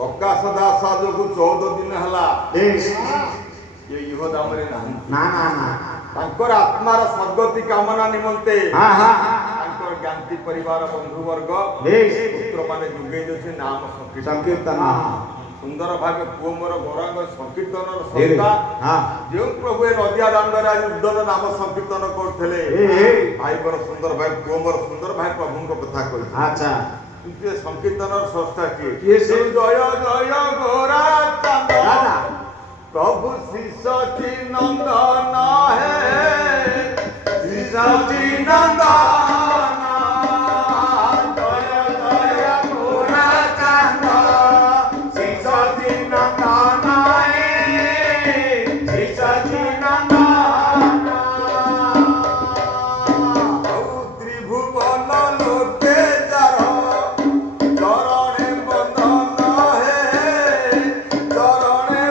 ପ୍ରକାଶ ଦାସ ଯୋଗୁ 14 ଦିନ ହେଲା ଇହ ଦାମରେ ନାହିଁ। ନା ନା ନା ତାଙ୍କର ଆତ୍ମାର ସଦ୍ଗତି କାମନା ନିମନ୍ତେ ତାଙ୍କର ଜ୍ଞାତି ପରିବାର ବନ୍ଧୁବର୍ଗ ପୁତ୍ରମାନେ ଯୋଗେଇ ଦେଉଛି ନାମ ସଂକୀର୍ତ୍ତନ ସୁନ୍ଦର ଭାବେ ପୁଅ ମୋର ଗୌରାଙ୍ଗ ସଂକୀର୍ତ୍ତନର ସଂସ୍ଥା ଯେଉଁ ପ୍ରଭୁ ଏ ନଦିଆ ଦାଣ୍ଡରେ ଆଜି ଉଦ୍ଦନ ନାମ ସଂକୀର୍ତ୍ତନ କରୁଥିଲେ ଭାଇ ମୋର ସୁନ୍ଦର ଭାଇ ପୁଅ ମୋର ସୁନ୍ଦର ଭାଇ ପ୍ରଭୁଙ୍କ କଥା କହିଛି। ଆଚ୍ଛା କିନ୍ତୁ ଏ ସଂକୀର୍ତ୍ତନର ସଂସ୍ଥା କିଏ? ସେ ଜୟ ଜୟ ଗୋରା प्रभु श्री सची नंदन है श्री सची नंदन जय जय गोरा चांद श्री सची नंदन है श्री सची नंदन त्रिभुवन लोके जर चरणे बंधन है चरणे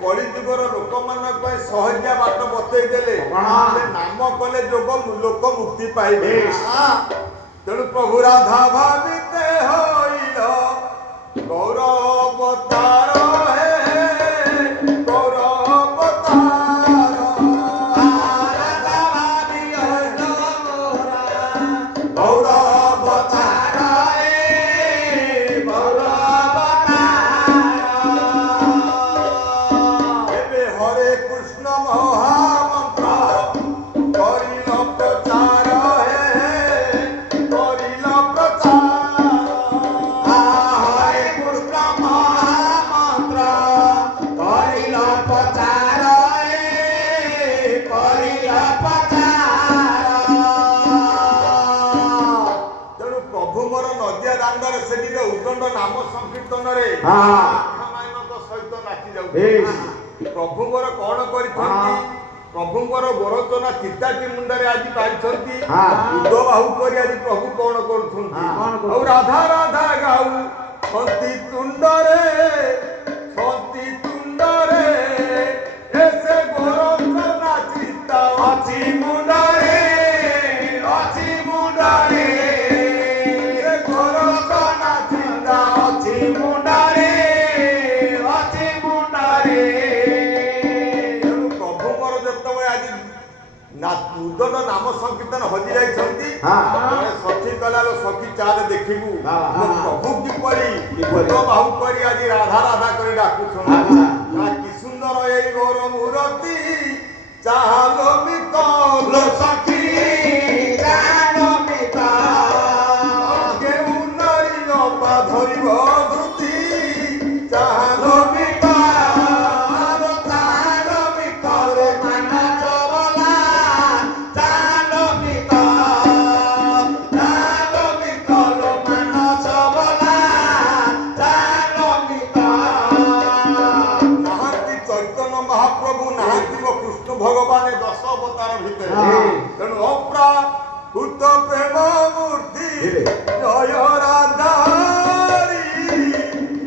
कलिजुगर लोक मान सहजिया बाट बतई देले नाम कले जोग लोक मुक्ति पाइबे। तेणु प्रभु राधा भाविते होइल गौरवतार हे गौरवतार राधा भावि होइल गौरवतार हे हरे कृष्ण महामंत्र करिल प्रचार हे करिल प्रचार हरे कृष्ण महामंत्र करिल प्रचार हे करिल प्रचार। तेणु प्रभु मोर नदिया दांडर सेठी उद्दंड नाम संकीर्तन रे सहित नाचि जाऊ प्रभुଙ୍କର କଣ କରିଛନ୍ତି? ପ୍ରଭୁଙ୍କର ଗୋରଚନା ଚିତାଟି ମୁଣ୍ଡରେ ଆଜି ପାଇଛନ୍ତି ଉଦ ବାହୁ କରି ଆଜି ପ୍ରଭୁ କଣ କରୁଛନ୍ତି? ଆଉ ରାଧା ରାଧା ଗାଉ ସନ୍ତି ତୁଣ୍ଡରେ ଏସେ ଗୋରଚନା ଚିତା ଅଛି ମୁଣ୍ଡରେ ସେ ଗୋରଚନା ଚିତା ଅଛି ମୁଣ୍ଡରେ उद्दन नाम संकीर्तन हजि जाइछंती सखी कला सखी चाले देखिबू प्रभु किपरि उद बाहु करी आज राधा राधा करी डाकुछन कि सुंदर ए गौर मूर्ति चालो मितल सखी चालो मितल के उन्नरी अपा धरिब धृति चालो भगवान 10 अवतार भितर तेणु अप्राकृत प्रेम मूर्ति जय राधा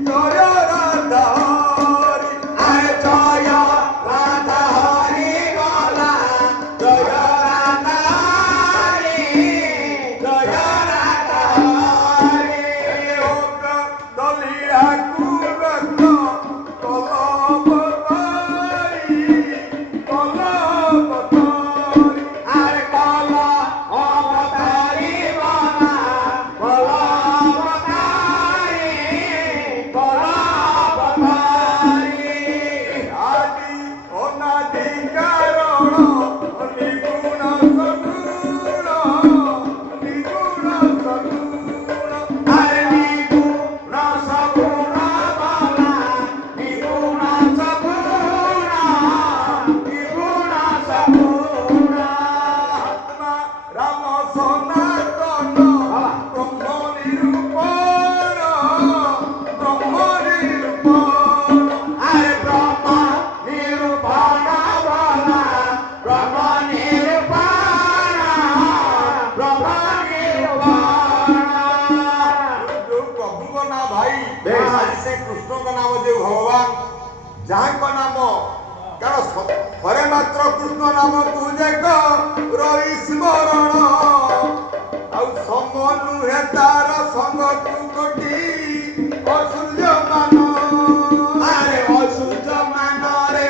जय राधा आय जय राधा हरि बोला जय राधा जय राधा दलिया कुरक्त कलम ଯାହାଙ୍କ ନାମ କାରଣ ଥରେ ମାତ୍ର କୃଷ୍ଣ ନାମକୁ ଦେଖ ରହି ସ୍ମରଣ ଆଉ ସମ ନୁହେଁ ତାର ସଙ୍ଗକୁ କୋଟି ଅସୂଲ୍ୟ ମାନ